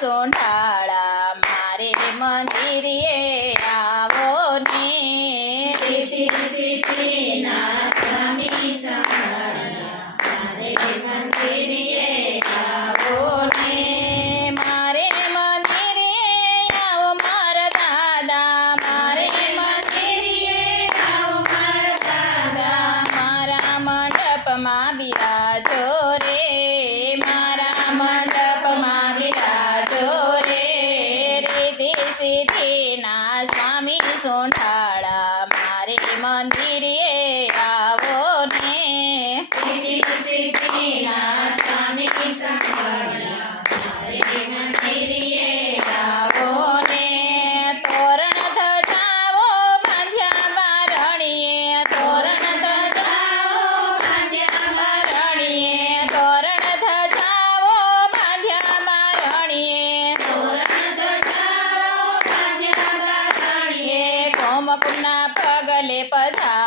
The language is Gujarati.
સોંઠાળા મારે મંદિરે આવો ને રીતિ સિદ્ધિના સ્વામી સોંઠાળા મારે મંદિરે આવો ને મારે મંદિરે આવો મારા દાદા મારે મંદિરે આવો મારા દાદા મારા મંડપમાં બિરાજો રે મારા મંડપમાં બિરાજો રે રીતિ સિદ્ધિના સ્વામી સોંઠાળા મારે મંદિરે આવો ને રીતિ સિદ્ધિના સ્વામી સોંઠાળા મારે મંદિરે આવો ને તોરણ ધજાવો બાંધ્યા બારણીએ તોરણ ધજાવો બાંધ્યા બારણીએ તોરણ ધજાવો બાંધ્યા બારણીએ કુમકુમના પગલે પધારો